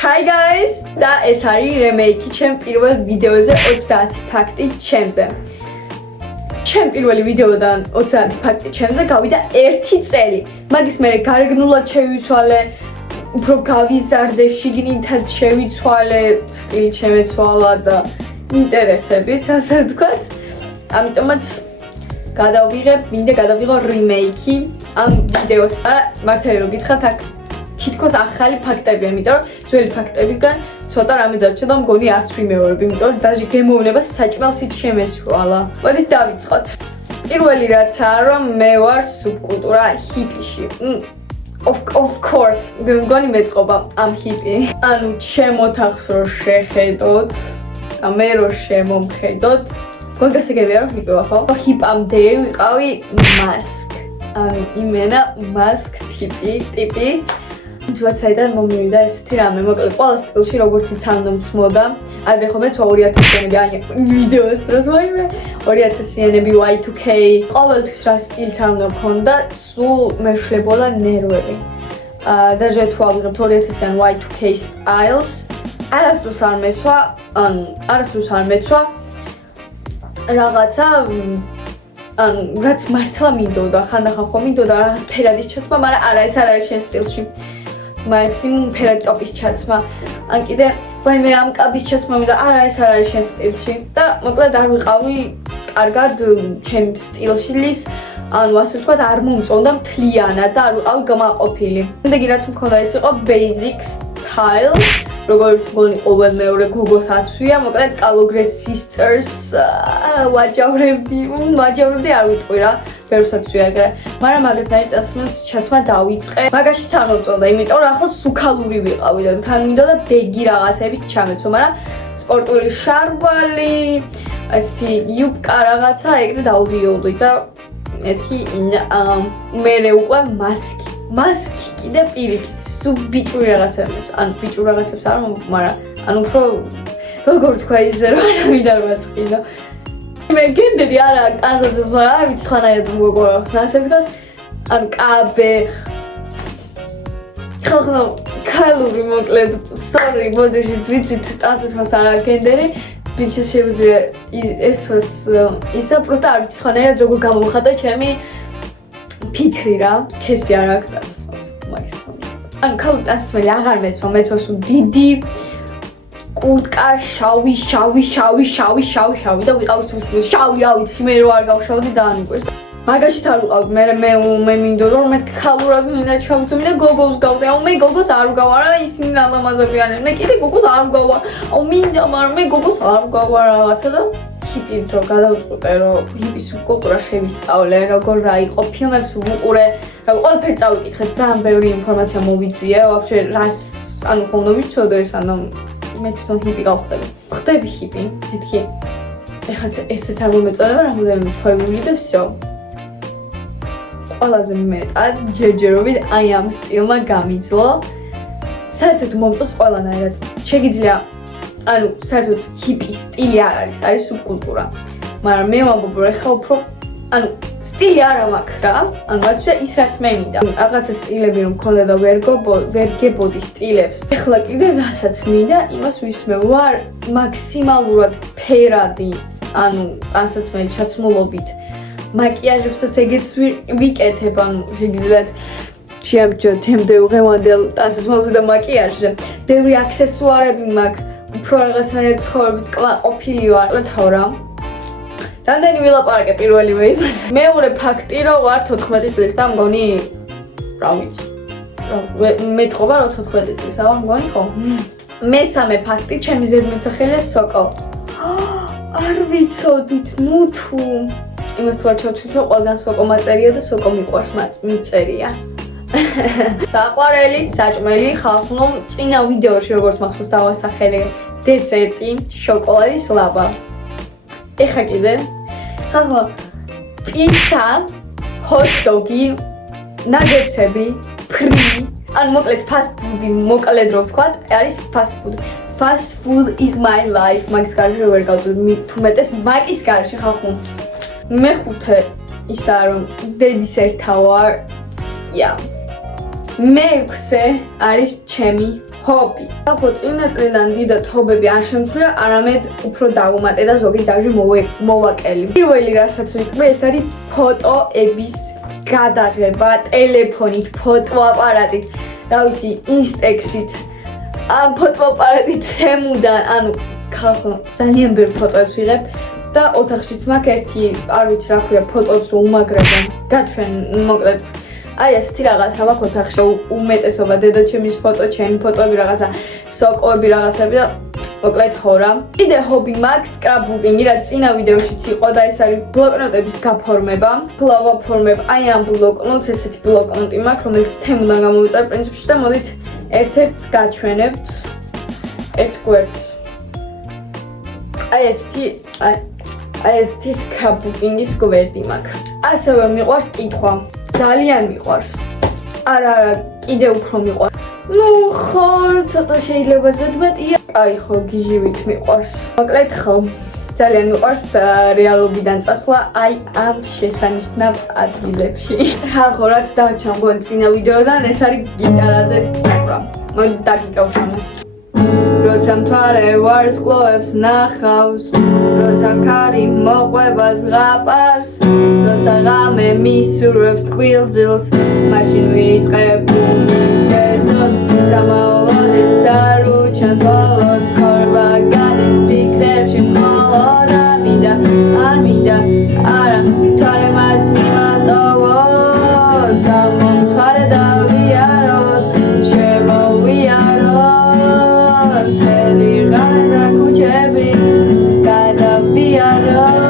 Hi guys! და ეს არის remake ჩემ პირველ ვიდეოზე 30 ფაქტი ჩემზე. ჩემ პირველი ვიდეოდან 30 ფაქტი ჩემზე გავიდა 1 წელი. მაგის მერე გარეგნულად შევიცვალე, უფრო გავიზარდე, შიგნითაც შევიცვალე, სტილი შემეცვალა და ინტერესებიც, ასე ვთქვათ. ამიტომაც მინდა გადავიღო remake ამ ვიდეოს. მართალი რომ გითხრათ, აქ თითქოს ახალი ფაქტებია, იმიტომ რომ ძველი ფაქტებიდან ცოტა რამე დარჩა და მგონი არც ვიმეორებ, იმიტომ რომ დაჟე გემოვნება საჭმელსით შემესრვალა. მოდით დავიწყოთ. პირველი რაცაა, რომ მე ვარ სუბკულტურა ჰიპიში. Of course, მგონი მეტყობა ამ ჰიპი. ანუ ჩემ ოთახს რო შეხედოთ და მე რო შემომხედოთ, გასაგებია რომ ჰიპი ვარ, ხო? ჰიპამდე ვიყავი mask. ანუ იმენა mask ტიპი. ვთქვათ, საიდან მომივიდა ესეთი რამე, მოკლედ ყველა სტილში როგორც იცანდომც მოდა. ადრე ხომ მეცვა 2000-იანები, აი ვიდეოს დროს ვაიმე 2000-იანები Y2K, ყოველთვის რა სტილიც არ უნდა მქონდა, სულ მეშლებოდა ნერვები. დაჟე თუ ავიღებთ 2000-იან Y2K styles, არასდროს არ მეცვა რაღაცა რაც მართლა მინდოდა, ხანდახან ხომ მინდოდა რაღაც ფერადის ჩაცმა, მაგრამ არა, ეს არ არის შენ სტილში. მაქსიმუმ ფერადი ტოპის ჩაცმა. ან კიდე ვაიმე ამ კაბის ჩაცმა მინდა, არა, ეს არ არის შენ სტილში. და მოკლედ არ ვიყავი კარგად ჩემ სტილშილის, ანუ ასე ვთქვათ, არ მომწონდა მთლიანად და არ ვიყავი გამაყოფილი. შემდეგი რაც მქონდა ის იყო basic style, როგორც მგონი ყოველ მეორე გოგოს აცვია, მოკლედ Calogres Sisters ვაჯავრებდი არ ვიტყვი რა, ბევრსაც ვია ეგრე. მაგრამ მაგათნაირად ასმას ჩაცმა დავიწყე. მაგაშიც არ მომწონდა, იმიტომ რომ ახლა სუქალური ვიყავი და თან მინდოდა ბეგი რაღაცების ჩამეცვა, მაგრამ სპორტული შარვალი, ასეთი იუბკა რაღაცა ეგრე დავდიოდი და მეთქი მერე უკვე მასკი კიდე პირიქით, სულ ბიჭური რაღაცებს, ანუ ბიჭურ რაღაცებს არ, მაგრამ ანუ უფრო როგორ თქვა ისე რომ არავინ არ მაწყინო. მე გენდები არა კანსასოს ვარ, არ ვიცი ხანაერად მოგოყურებს, ასე ვთქვათ, ანუ კაბე ხალხო ქალური მოკლედ, sorry, მოდეშით ვიცით კანსასოს არა გენდერი, ბიჭს შეუძლია ერთვას ისა, просто არ ვიცი ხანაერად როგორ გამოვხატო ჩემი ფიქრი რა, სქესი არ აქვს დასასმელს მაგის თქმა. ანუ ქალური დასასმელი აღარ მეცვა სულ დიდი კურტკა, შავი და ვიყავი სულ შავი, რა ვიცი, მე რო არ გავშავდი ძალიან მიყვარს. მაგაშიც არ ვიყავ, მე მინდოდა რომ მე ქალურად მინდა ჩავიცომი და გოგოს გავდე. მე გოგოს არ ვგავარ, ისინი რა ლამაზებიანენ. მე კიდე გოგოს არ ვგავარ. მინდა, მაგრამ მე გოგოს არ ვგავარ რაღაცა და ჰიპი რო გადავწყვიტე რომ ჰიპის კულტურა შევისწავლე, როგორ რა იყო, ფილმებს ვუყურე, რა ყველაფერი წავიკითხე, ძალიან ბევრი ინფორმაცია მოვიძიე, ვაფშე რას, ანუ ხომ ვიცოდე ეს, ანუ მე თვითონ ჰიპი გავხდები. ხდები ჰიპი, მეთქი. ეხლა ესეც არ მომეწონება, რამოდენიმე თვევლილი და всё. ყველაზე მეტად ჯერჯერობით აი ამ სტილმა გამიძლო. საერთოდ მომწონს ყველანაირად. შეგიძლია ანუ საერთოდ ჰიპი სტილი არ არის სუბკულტურა. მაგრამ მე ვამბობ, რომ ეხლა უფრო ანუ სტილი არ მაქვს რა. ანუ რაცია ის რაც მე მინდა. რაღაცა სტილები რომ მქონდა და ვერ გებოდი სტილებს. ეხლა კიდე რასაც მინდა, იმას ვისმე ვარ მაქსიმალურად ფერადი, ანუ ასაცმელი ჩაცმულობით. მაკიაჟებსაც ეგეც ვიკეთებ, ანუ შეგიძლიათ შეამჯოთ დღევანდელ ასაცმელზე და მაკიაჟზე. ბევრი აქსესუარები მაქვს. უფრო რაღაცნაირად ცხოვრებით ყოფილი ვარ, თავრა. რამდენი ვილაპარაკე პირველივე იმას. მეორე ფაქტი, რომ ვარ 14 წლის და მგონი, რა ვიცი. მეტყობა რომ 14 წლის, აა მგონი ხო? მესამე ფაქტი, ჩემი ზედმეტსახელია სოკო. არ ვიცოდით, ნუ თუ იმას თუ არ ჩავთვლით, რომ ყველგან სოკო მაწერია და სოკო მიყვარს მიწერია. საყვარელი საჭმელი ხალხო წინა ვიდეოში როგორც მახსოვს დავასახელე დესერტი შოკოლადის ლაბა. ეხა კიდე ხალხო პიცა, ჰოთ-დოგი, ნაგეტსები, ფრი, ანუ მოკლედ ფასტ ფუდი, მოკლედ რო ვთქვათ, არის ფასტ ფუდი. Fast food is my life. მაგის გარშე ვერ გავწვდი, თუ მეტეს მაგის გარშე ხალხო. მეხუთე ისაა რომ დედის ერთა ვარ. Yeah. მეექვსე არის ჩემი ჰობი. ახლა წინა წლიდან დიდად ჰობები არ შემცვლია, არამედ უფრო დაუმატე და ზოგი დავჟე მოვაკელი. პირველი რასაც ვიტყვი, ეს არის ფოტოების გადაღება ტელეფონით, ფოტოაპარატით, რა ვიცი, ინსტექსით, ამ ფოტოაპარატით თემუდან, ანუ ხალხო ძალიან ბევრ ფოტოებს ვიღებ და ოთახშიც მაქვს ერთი, არ ვიცი რა ქვია, ფოტოებს რომ უმაგრებენ, გაჩვენ, მოკლედ აი ასეთი რაღაცა მაქვს ოთახში, უმეტესობა დედაჩემის ფოტო, ჩემი ფოტოები, რაღაცა სოკოები, რაღაცები და მოკლედ ხო რა. კიდე ჰობი მაქვს სკრაპბუკინგი, რაც წინა ვიდეოშიც იყო და ეს არის ბლოკნოტების გაფორმება. ვაფორმებ აი ამ ბლოკნოტს, ესეთი ბლოკნოტი მაქვს, რომელიც თემუდან გამოვიწარ პრინციპში და მოდით ერთ-ერთს გაჩვენებთ, ერთ გვერდს. აი ესეთი სკრაპბუკინგის გვერდი მაქვს. ასევე მიყვარს კითხვა. ძალიან მიყვარს. არა, კიდე უფრო მიყვარს. ნუ ხო, ცოტა შეიძლება ზედმეტია. აი ხო, გიჟივით მიყვარს. მოკლედ ხო, ძალიან მიყვარს რეალობიდან წასვლა აი ამ შესანიშნავ ადგილებში. ხო, რაც დავჩამ გონ წინა ვიდეოდან, ეს არის გიტარაზე დაკვრა. მოდი დაგიკრავთ ამას. როცა მთვარე ვარს კლოვებს ნახავს, როცა ქარი მოყვება ზღაპარს, როცა ღამე მისურვებს ტკბილძილს, მაშინ ვიწყებ სეზონ, სამავლოდეს არ უჩანს ბოლო ცხოვრება გადის ფიქრებში მხოლოდ არ მინდა, არა, მთვარემაც მიმატოვოს, ამომთვარე დავიაროთ, შემოვიაროთ მთელი ღამე და ქუჩები გადავიაროთ.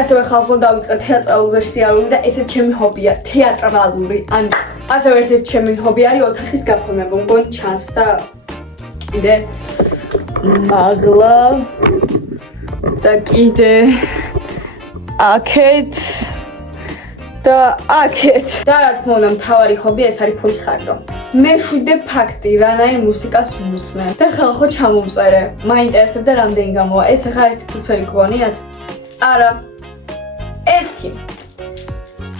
ასევე ხალხო დავიწყე თეატრალურ სიარული და ესეც ჩემი ჰობია, თეატრალური. ანუ ასევე ერთ-ერთი ჩემი ჰობი არის ოთახის გაფორმება. მგონი ჩანს და კიდე მაღლა და კიდე აქეთ და აქეთ. და რა თქმა უნდა, მთავარი ჰობი ეს არის ფულის ხარჯვა. მეშვიდე ფაქტი, რანაირ მუსიკას ვუსმენ. და ხალხო ჩამოვწერე. მაინტერესებდა რამდენი გამოვა. ეს ახლა ერთი ფუცელი გქონიათ? არა. 1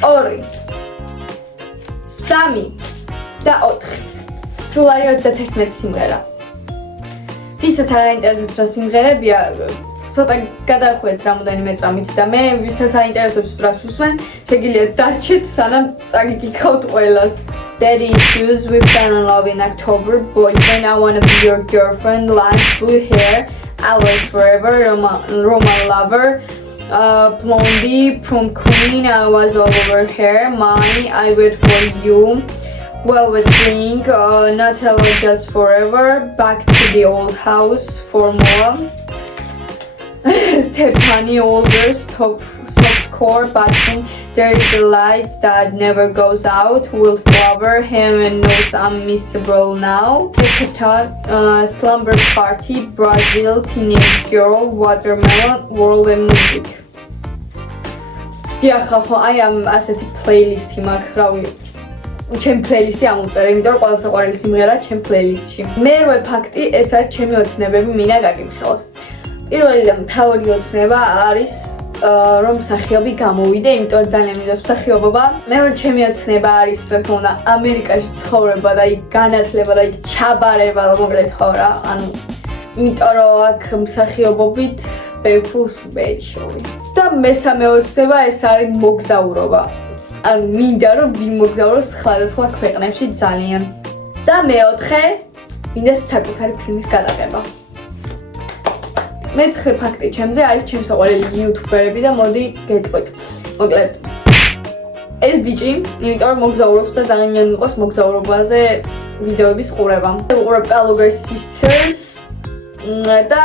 2 3 და 4. სულ არის 31 სიმღერა. ვისაც არ აინტერესებს რა სიმღერებია, ცოტა გადახვიეთ რამოდენიმე წამით და მე ვისაც აინტერესებს რა ვუსმენ, შეგიძლიათ დარჩეთ სანამ წაგიკითხავთ ყველას. Daddy issues, we've done a love in October, boyfriend, I wanna be your girlfriend, lunch, blue hair, always forever, Roman lover, Blondie, prom queen, I was all over her, money, I wait for you, velvet ring, not hello, just forever, back to the old house for more. Stephanie older, softcore bathroom. There is a light that never goes out. Will flower him and knows I'm miserable now. Slumber party, Brazil, teenage girl, watermelon, world and music. დიახ, აი ამ ასეთი პლეილისტი მაქვს, რავი. ჩემი პლეილისტი ამოვწერე, იმიტომ რომ ყველა საყვარელი სიმღერა ჩემი პლეილისტში. მერვე ფაქტი, ეს არის ჩემი ოცნებები, მინდა გაგიმხელოთ. პირველი და მთავარი ოცნება არის რომ მსახიობი გამოვიდე, იმიტომ რომ ძალიან მინდობს მსახიობობა. მეორე ჩემი ოცნება არის რა თქმა უნდა ამერიკაში ცხოვრება და იქ განათლება და იქ ჩაბარება, მოკლედ ხო რა, ანუ იმიტომ რომ აქ მსახიობობით ბევრს ვეშოვი. და მესამე ოცნება ეს არის მოგზაურობა. ანუ მინდა რომ ვიმოგზაუროს სხვადასხვა ქვეყნებში ძალიან. და მეოთხე მინდა საკუთარი ფილმის გადაღება. მეცხრე ფაქტი ჩემზე არის ჩემი საყვარელი იუთუბერები და მოდი გეტყვით. მოკლედ ეს ბიჭი, იმიტომ რომ მოგზაურობს და ძალიან მიყვარს მოგზაურობაზე ვიდეოების ყურება. უყურებ Pellegrin Sisters და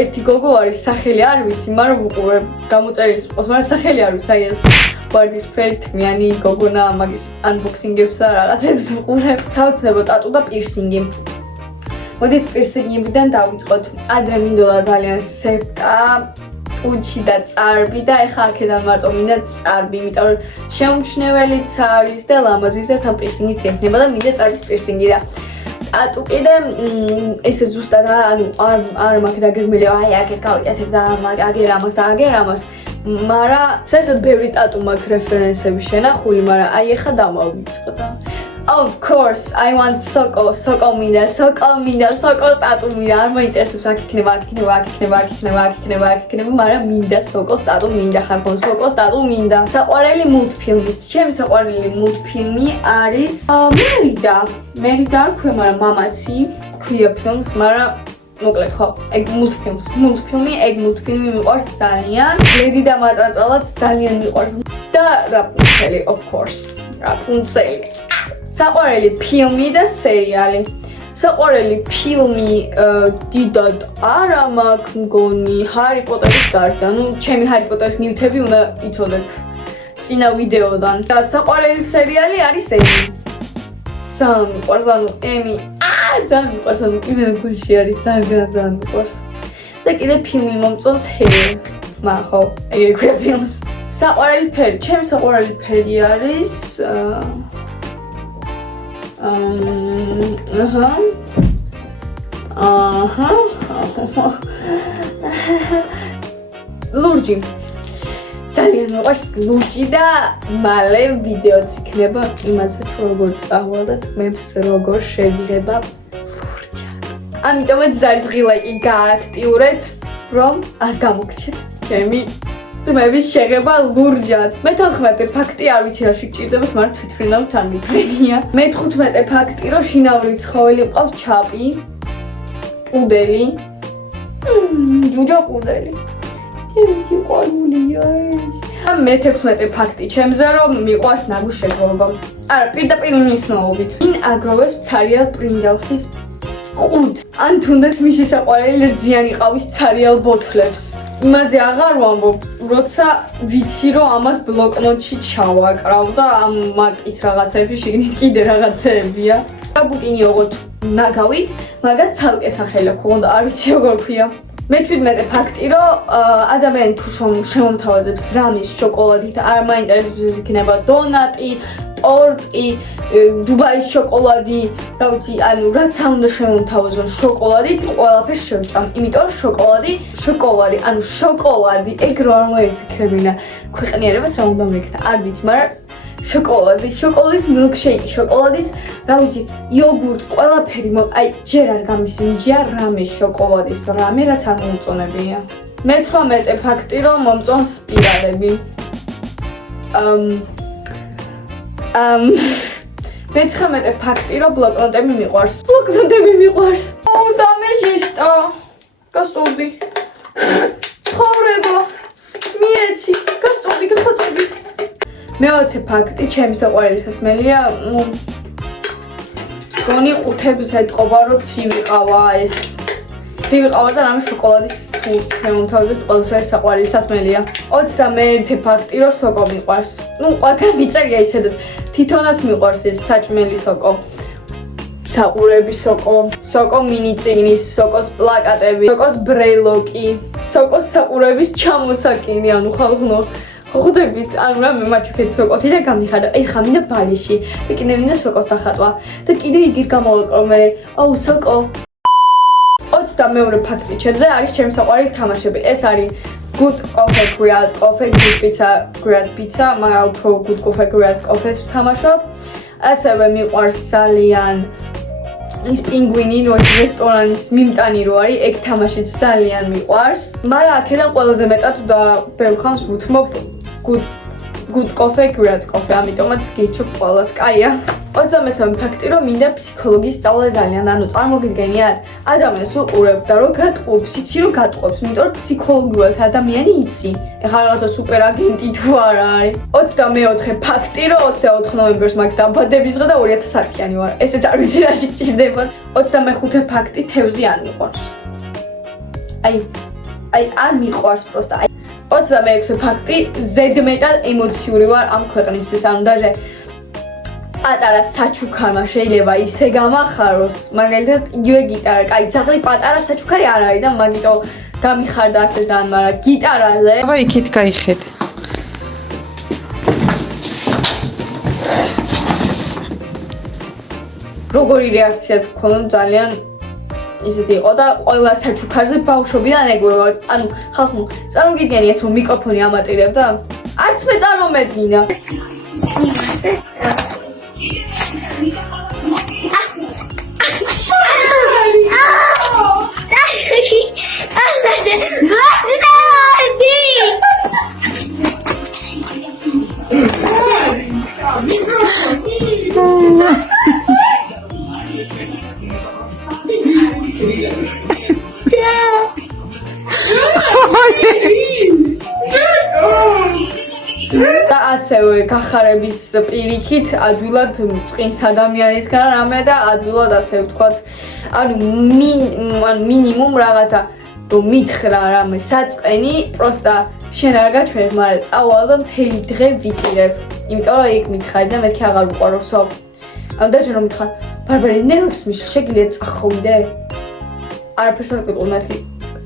ერთი გოგო არის, სახელი არ ვიცი, მაგრამ უყურებ გამოწერილი სპოს, მაგრამ სახელი არ ვიცი, აი ეს ვარდისფერი თმიანი გოგონა მაგის unboxing-ებს და რაღაცებს უყურებ. საოცნებო ტატუ და პირსინგი. მოდით პირსინგებიდან დავიწყოთ. ადრე მინდოდა ძალიან სეპტა, პუჩი და წარბი და ეხლა აქედან მარტო მინდა წარბი, იმიტომ რომ შემჩნეველიც არის და ლამაზვის და თან პირსინგიც გექნება და მინდა წარბის პირსინგი და ტატუ კიდე ესე ზუსტად ანუ არ მაქვს დაგეგმილი, აი აგერ გავიკეთებ და აგერ ამას და აგერ ამას. მაგრამ საერთოდ ბევრი ტატუ მაქვს რეფერენსები შენახული, მაგრამ აი ეხლა დამავიწყდა. Of course, I want Soko. Soko მინდა, Soko სტატუ მინდა. არ მაინტერესებს აქ იქნება, მაგრამ მინდა Soko სტატუ მინდა ხარფონ, Soko სტატუ მინდა. საყვარელი მულტფილმის, ჩემი საყვარელი მულტფილმი არის მერიდა არ ქვია, მაგრამ მამაცი ქვია ფილმს, მაგრამ მოკლედ ხო, ეგ მულტფილმი მიყვარს ძალიან. ლედი და მაწანწალაც ძალიან მიყვარს. და რაპუნცელი, of course, რაპუნცელი. საყვარელი ფილმი და სერიალი. საყვარელი ფილმი დიდად არა მაქვს მგონი, ჰარი პოტერის გარდა. ნუ ჩემი ჰარი პოტერის ნივთები უნდა იცოდეთ წინა ვიდეოდან. და საყვარელი სერიალი არის ემი. ძალიან მიყვარს, ანუ ემი. ძალიან მიყვარს, ანუ კიდე გულში არის, ძალიან მიყვარს. და კიდე ფილმი მომწონს ჰერი. მაგრამ ხო, ეგრე ქვია ფილმს. საყვარელი ფერი, ჩემი საყვარელი ფერი არის ლურჯი. ძალიან მიყვარს ლურჯი და მალე ვიდეოც იქნება იმაზე თუ როგორ წავალ და თმებს როგორ შევიღება ლურჯად. ამიტომაც ზარისღი ლაიკი გააქტიურეთ, რომ არ გამოგჩეთ ჩემი თმების შეღება ლურჯად. მე-14 ფაქტი არ ვიცი რა შეგჭირდებათ, მაგრამ თვითმფრინავით არ მიფრენია. მე-15 ფაქტი, რომ შინაური ცხოველი მყავს ჩაპი, პუდელი, ჯუჯა პუდელი. ჩემი სიყვარულია ეს. მე-16 ფაქტი ჩემზე, რომ მიყვარს ნაგუს შეგროვება. არა, პირდაპირ მნიშვნელობით. ვინ აგროვებს ცარიელ პრინგელსის ყუდს? ან თუნდაც მისი საყვარელი რძიანი ყავის ცარიელ ბოთლებს. იმაზე აღარ ვამბობ, როცა ვიცი, რომ ამას ბლოკნოტში ჩავაკრავ და ამ მაკის რაღაცებში შიგნით კიდე რაღაცეებია. ბუკინი ოღონდ ნაგავით, მაგას ცალკე სახელი აქვს, ოღონდ არ ვიცი როგორ ქვია. მე-17 ფაქტი, რომ ადამიანი თუ შემომთავაზებს რამის შოკოლადით, არ მაინტერესებს ეს იქნება დონატი, ტორტი, დუბაის შოკოლადი, რა ვიცი, ანუ რაც უნდა შემომთავაზონ შოკოლადით, ყველაფერს შევჭამ. იმიტომ შოკოლადი, ანუ შოკოლადი, ეგ რო არ მოიფიქრებინა. ქვეყნიერებას რა უნდა მექნა, არ ვიცი, მაგრამ შოკოლადის მილკშეიკი, შოკოლადის, რა ვიცი, იოგურტი, ყველაფერი, აი, ჯერ არ გამისინჯია რამე შოკოლადის რამე, რაც არ მომწონებია. მე-18 ფაქტი, რომ მომწონს სპირალები. მე-19 ფაქტი, რომ ბლოკნოტები მიყვარს. აუ, დამეჟეშტა. გასწორდი. ცხოვრება. მიეცი, გასწორდი, გახოცები. მე-20 ფაქტი, ჩემი საყვარელი სასმელია, გონი ყუთებს ეთყობა, რომ ცივიყავა ეს. ცივიყავა და რამე შოკოლადის თუ შემომთავაზებთ, ყველაფერი საყვარელი სასმელია. 21 ფაქტი, რომ სოკო მიყვარს. ნუ ყველგან მიწერია ისედაც. თვითონაც მიყვარს ეს საჭმელი სოკო. საყურების სოკო, სოკო მინიწიგნის, სოკოს პლაკატები, სოკოს ბრეილოკი, სოკოს საყურების ჩამოსაკინი, ანუ ხალხნო ხვდებით, ანუ რამე მაჩუქეთ სოკოთი და გამიხარდა. ეხა მინდა ბალიში და კიდე მინდა სოკოს დახატვა და კიდე იგივე გამოვაკრო მე. აუ, სოკო. 22 ფაქტი ჩემზე არის ჩემი საყვარელი თამაშები. ეს არის good coffee, great coffee, good pizza, great pizza, მაგრამ უფრო good coffee, great coffee-ს ვთამაშობ. ასევე მიყვარს ძალიან ის პინგვინი, როის რესტორანის მიმტანი რო არის, ეგ თამაშიც ძალიან მიყვარს. მაგრამ აქედან ყველაზე მეტად და ბევრ ხანს ვუთმობ good coffee, great coffee, ამიტომაც გიჩვენებ ყველას, კაია. 23 ფაქტი, რომ მინდა ფსიქოლოგიის სწავლა ძალიან, ანუ წარმოგიდგენიათ, ადამიანს უყურებ და რომ გატყობს, იცი რომ გატყობს, იმიტომ რომ ფსიქოლოგიურად ადამიანი იცი. ეხლა რაღაცა სუპერ აგენტი თუ არა არის. 24 ფაქტი, რომ 24 ნოემბერს მაქვს დაბადების დღე და 2010-იანი ვარ. ესეც არ ვიცი რა შეგჭირდება. 25 ფაქტი, თევზი არ მიყვარს. აი არ მიყვარს პროსტა. 26 ფაქტი, ზედმეტად ემოციური ვარ ამ ქვეყნისთვის, ანუ даже პატარა საჩუქარმა შეიძლება ისე გამახაროს, მაგალითად იგივე გიტარა, კაი, ძაღლი პატარა საჩუქარი არ არის და მაგიტო გამიხარდა ასე ძალიან, მაგრამ გიტარაზე. აბა იქით გაიხედე. როგორი რეაქციას გქონდა ძალიან ისეთი იყო და ყველა საჩუქარზე ბავშვობიდან ეგრევა. ანუ ხალხო, წარმოგიდგენიათ რომ მიკროფონი ამატირებდა? არც მე წარმომედგინა. და ასევე გახარების პირიქით ადვილად წყინს ადამიანისგან რამე და ადვილად ასე ვთქვათ, ანუ მინიმუმ რაღაცა რომ მითხრა რამე საწყენი, პროსტა შენ არ გაჩვენებ, მაგრამ წავალ და მთელი დღე ვიტირებ. იმიტომ რომ იქ მითხარი და მეთქი აღარ უყაროსო. ანუ დაჟე რომ მითხარ, ბარბარე ნერვებს მიშ შეგიძლია წახოვიდე? არაფერს არ გეტყვი მეთქი.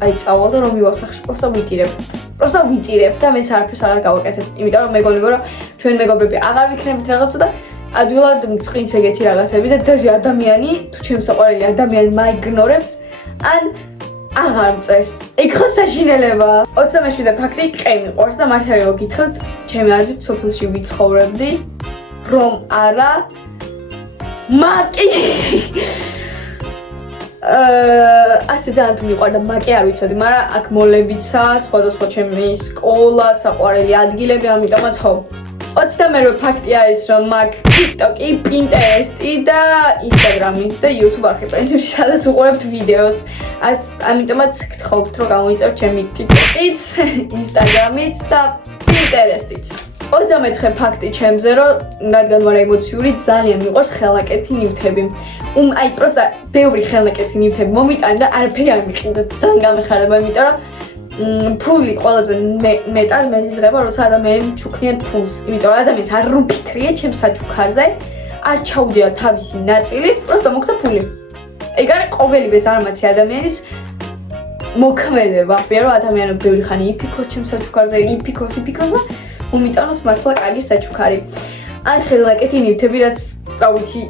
აი წავალ და რომ მივალ სახში, პროსტა ვიტირებ. პროსტა ვიტირებ და მეც არაფერს არ გავაკეთებ. იმიტომ რომ მეგონება რომ ჩვენ მეგობრები აღარ ვიქნებით რაღაცა და ადვილად მწყინს ეგეთი რაღაცები და დაჟე ადამიანი, თუ ჩემს საყვარელი ადამიანი მაიგნორებს, ან აღარ მწერს. ეგ ხო საშინელება. 27 ფაქტი ტყე მიყვარს და მართალი რომ გითხრათ, ჩემი აზრით სოფელში ვიცხოვრებდი, რომ არა მაკი. ასე ძალიან თუ მიყვარდა მაკი არ ვიცოდი, მაგრამ აქ მოლებიცა, სხვადასხვა ჩემი სკოლა, საყვარელი ადგილები, ამიტომაც ხო. 28 ფაქტი არის, რომ მაქვს TikTok-ი, Pinterest-ი და Instagram-ი და YouTube არხი, პრინციპში სადაც უყურებთ ვიდეოს. ამიტომაც გთხოვთ, რომ გამოიწევთ ჩემი TikTok-იც, Instagram-იც და Pinterest-იც. 29 ფაქტი ჩემზე, რომ რადგან ვარ ემოციური, ძალიან მიყვარს ხელნაკეთი ნივთები. აი პროსტა ბევრი ხელნაკეთი ნივთები მომიტანი და არაფერი არ მიყიდა, ძალიან გამეხარება, იმიტომ რომ ფული ყველაზე მეტად მეზიზღება, როცა ადამიანები ჩუქნიან ფულს. იმიტომ რომ ადამიანს არ უფიქრია ჩემს საჩუქარზე, არ ჩაუდია თავისი ნაწილი, პროსტა მოხდა ფული. ეგ არის ყოველივე ზარმაცი ადამიანის მოქმედება. რომ ადამიანები ბევრი ხანი იფიქროს ჩემს საჩუქარზე, იფიქროს და უმიტანოს მართლა კარგი საჩუქარი. ან ხელნაკეთი ნივთები, რაც არ ვიცი,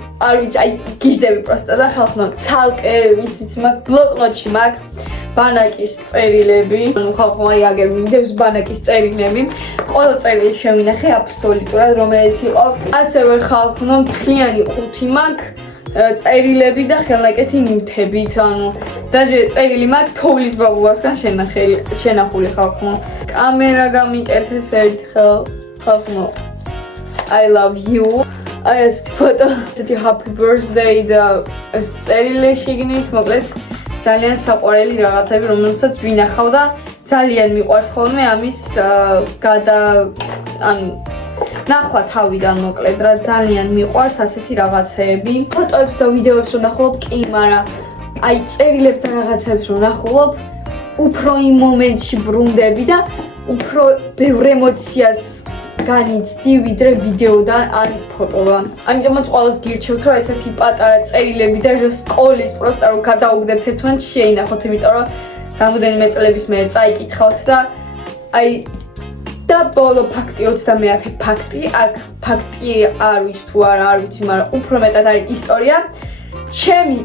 აი გიждები პროსტა და ხალხმა ცალკე ისიც მაქვს, ბლოკნოტში მაქვს ბანაკის წერილები, ანუ ხალხმა იაგერ მინდებს ბანაკის წერილები. ყველა წერილი შევინახე აბსოლუტურად, რომელიც იყო. ასევე ხალხმა მთლიანი 5 მაქვს წერილები და ხელნაკეთი ნივთებით, ანუ დაჟე წერილი მაქვს თოვლის ბაბუასგან შენახული ხალხმა. კამერა გამიკეთეს ერთხელ ხალხმა I love you. აი ესეთი ფოტო, ესეთი happy birthday და ეს წერილი შეგნით, მოკლედ ძალიან საყვარელი რაღაცები, რომელსაც ვინახავ და ძალიან მიყვარს ხოლმე ამის ნახვა თავიდან, მოკლედ რა ძალიან მიყვარს ასეთი რაღაცეები. ფოტოებს და ვიდეოებს რომ ნახულობ, კი, მაგრამ აი წერილებს და რაღაცებს რომ ნახულობ, უფრო იმ მომენტში ბრუნდები და უფრო ბევრ ემოციას განიცდი ვიდრე ვიდეოდან ან ფოტოდან. ამიტომაც ყველას გირჩევთ, რომ ესეთი პატარა წერილები და სკოლის პროსტა რომ გადაუგდებთ ერთმანეთს შეინახოთ, იმიტომ რომ რამოდენიმე წლების მერე წაიკითხავთ და აი და ბოლო ფაქტი 29 ფაქტი, აქ ფაქტი არ ვიცი თუ არ ვიცი, მაგრამ უფრო მეტად არის ისტორია. ჩემი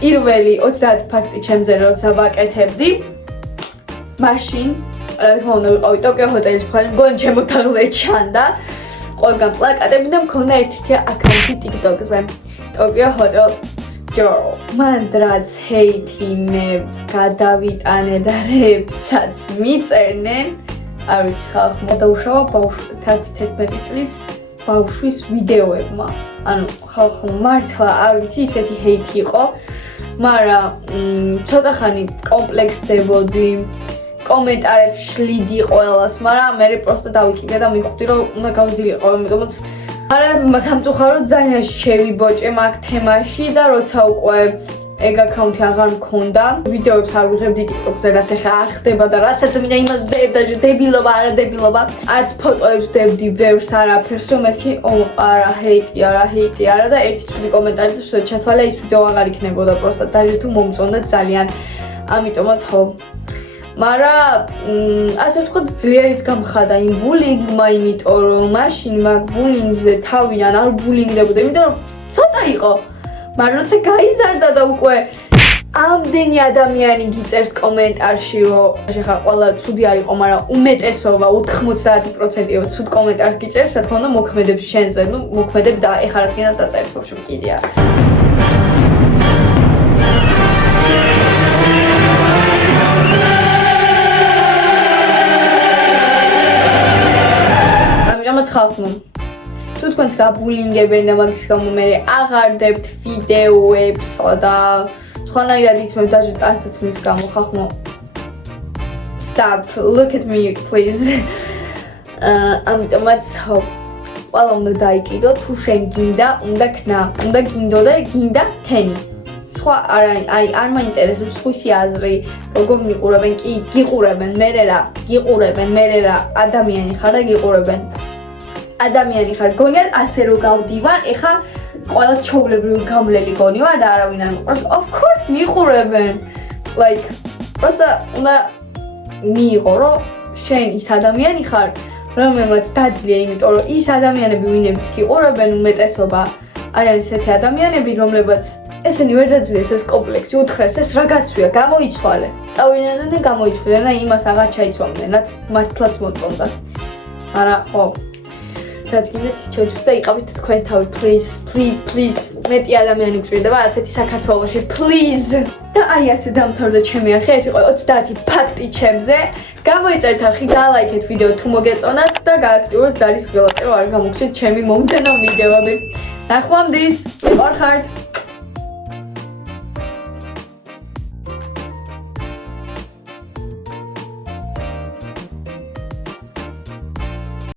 პირველი 30 ფაქტი ჩემზე როცა ვაკეთებდი, მაშინ ხონა ვიყავი ტოკიო ჰოტელის მხარი, მგონი ჩემო თაღზე ჩანდა ყველგან პლაკატები და მქონდა ერთ-ერთი აკაუნტი TikTok-ზე. Tokyo Hotel Girl. მან რაც ჰეითი მე გადავიტანე და რეებსაც მიწერნენ. არ ვიცი, ხალხმა დაუშავა 11 წლის ბავშვის ვიდეოებმა. ანუ ხალხმა მართლა არ ვიცი, ისეთი ჰეითი იყო, მაგრამ ცოტა ხანი კომპლექსდებოდი. კომენტარებს შლიდი ყველას, მაგრამ მე პროსტა დავიკიდე და მივხვდი რომ უნდა გავძილიყო, ამიტომაც არა სამწუხაროდ ძალიან შევიბოჭე მაგ თემაში და როცა უკვე ეგ აკაუნტი აღარ მქონდა, ვიდეოებს არ ვიღებდი TikTok-ზე, რაც ახლა არ ხდება და რასაც მინდა იმას ვდებდა, დებილობა, არა დებილობა. არც ფოტოებს ვდებდი, ბევრს არაფერს, რომ მეთქი, არა ჰეიტი არა და ერთი ცუდი კომენტარი და ვსვეთ ჩათვალე ის ვიდეო აღარ იქნებოდა პროსტა დაჟე თუ მომწონდა ძალიან. ამიტომაც ხო მაგრამ ასე ვთქვათ, ძლიერიც გამხადა იმ ბულინგმა, იმიტომ რომ მაშინ მაგ ბულინგზე თავიდან არ ბულინგდებოდა, იმიტომ რომ ცოტა იყო. მაგრამ როცა გაიზარდა და უკვე ამდენი ადამიანი გიწერს კომენტარში, რომ ახლა ყველა ცუდი არ იყო, მაგრამ უმეტესობა 90% ცუდ კომენტარს გიწერს, რა თქმა უნდა, მოქმედებს შენზე, ну, მოქმედებ და ეხლა რა თქმა უნდა დაწერთ, ვაფშე კიდია. ხალხმა თუ თქვენს გაბულინგებენ და მაგის გამო მე აღარ დებთ ვიდეოებს და სხვანაირად იცმებ დაჟე ტანსაცმლის გამო ხახმო. Stop, look at me please. ამიტომაც ყველა უნდა დაიკიდო, თუ შენ გინდა, უნდა ქნა, უნდა გინდო და გინდა ქენი. სხვა არ მაინტერესებს სხვისი აზრი, როგორ მიყურებენ, კი გიყურებენ, მე რა ადამიანი ხარ და გიყურებენ. ადამიანი ხარ, გონიათ ასე რომ გავდივარ, ეხა ყველას ჩაულებრივი გამლელი გონივა და არავინ არ მოყავს. Of course მიყურებენ. Like, просто უნდა მიიღო, რომ შენ ის ადამიანი ხარ, რომელმაც დაძლია, იმიტომ რომ ის ადამიანები, ვინებიც გიყურებენ, უმეტესობა არიან ისეთი ადამიანები, რომლებიც ესენი ვერ დაძლიეს ეს კომპლექსი, უთხრეს ეს რა გაცვია, გამოიცვალე. წავიდნენ და გამოიცვალენ და იმას აღარ ჩაიცვამდნენ, რაც მართლაც მოწონდათ. არა, ხო. რაც გინდათ ის ჩაუშვით და იყავით თქვენ თავი, please. მეტი ადამიანი გვჭირდება ასეთი საქართველოში, please. და აი ასე დამთავრდა ჩემი არხი, ეს იყო 30 ფაქტი ჩემზე. გამოიწერთ არხი, გალაიქეთ ვიდეო თუ მოგეწონათ და გააქტიუროთ ზარის ღილაკი, რომ არ გამოგჩეთ ჩემი მომდევნო ვიდეოები. ნახვამდის, ვიყავართ.